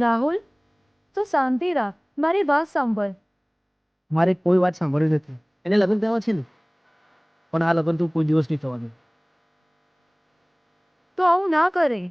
રાહુલ, તો શાંતિ રાખ, મારી વાત સાંભળ. મારે કોઈ વાત સાંભળવી નથી. એને લગ્ન થવા છે ને, પણ આ લગ્ન તું કોઈ દિવસ નહીં થવા દે. તો આવું ના કરે.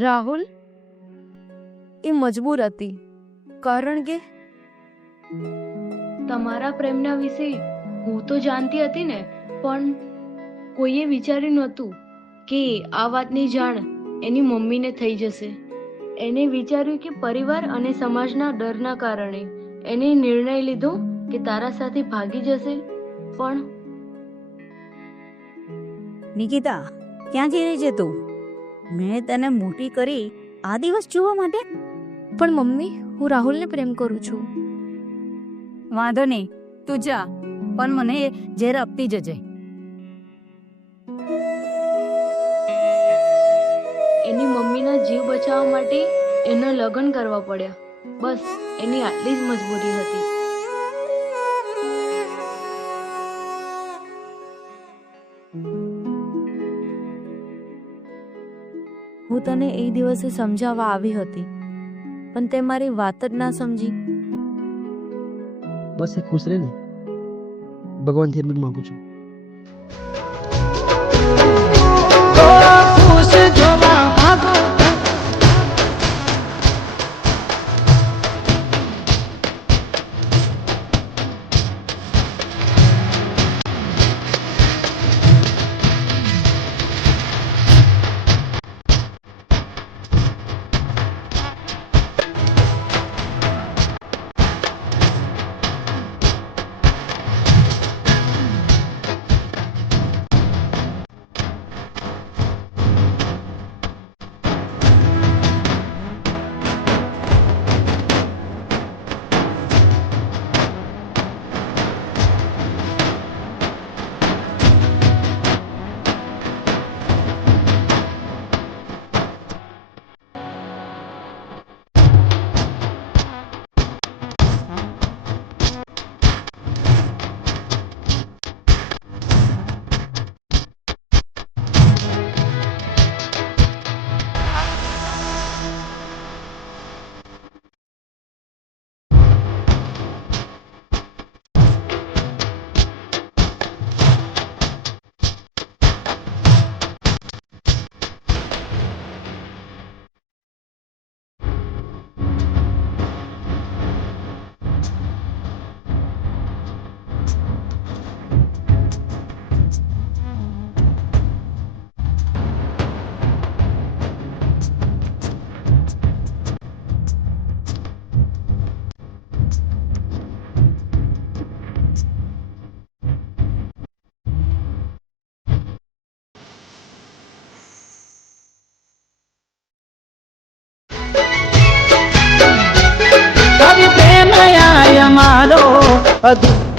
રાહુલ, એ મજબૂર હતી, કારણ કે તમારા પ્રેમના વિશે હું તો જાણતી હતી ને, પણ કોઈએ વિચાર્યું નહોતું કે આ વાતની જાણ એની મમ્મીને થઈ જશે. એને વિચાર્યું કે પરિવાર અને સમાજના ડરના કારણે એને નિર્ણય લીધો કે તારા સાથે ભાગી જશે. પણ નિકિતા, ક્યાં જઈ રહી છે તું? મેં તને મોટી કરી આ દિવસ જોવા માટે. પણ મમ્મી, હું રાહુલને પ્રેમ કરું છું. વાંધો નહીં, તું જા, પણ મને ઝેર આપતી જજે. એની મમ્મીના જીવ બચાવવા માટે એના લગ્ન કરવા પડ્યા. બસ એની આટલી જ મજબૂરી હતી. હું તને એ દિવસે સમજાવવા આવી હતી, પણ તે મારી વાત જ ના સમજી. બસ એ ખુશ રહે ને, ભગવાનથી એટલું જ માગું છું. તું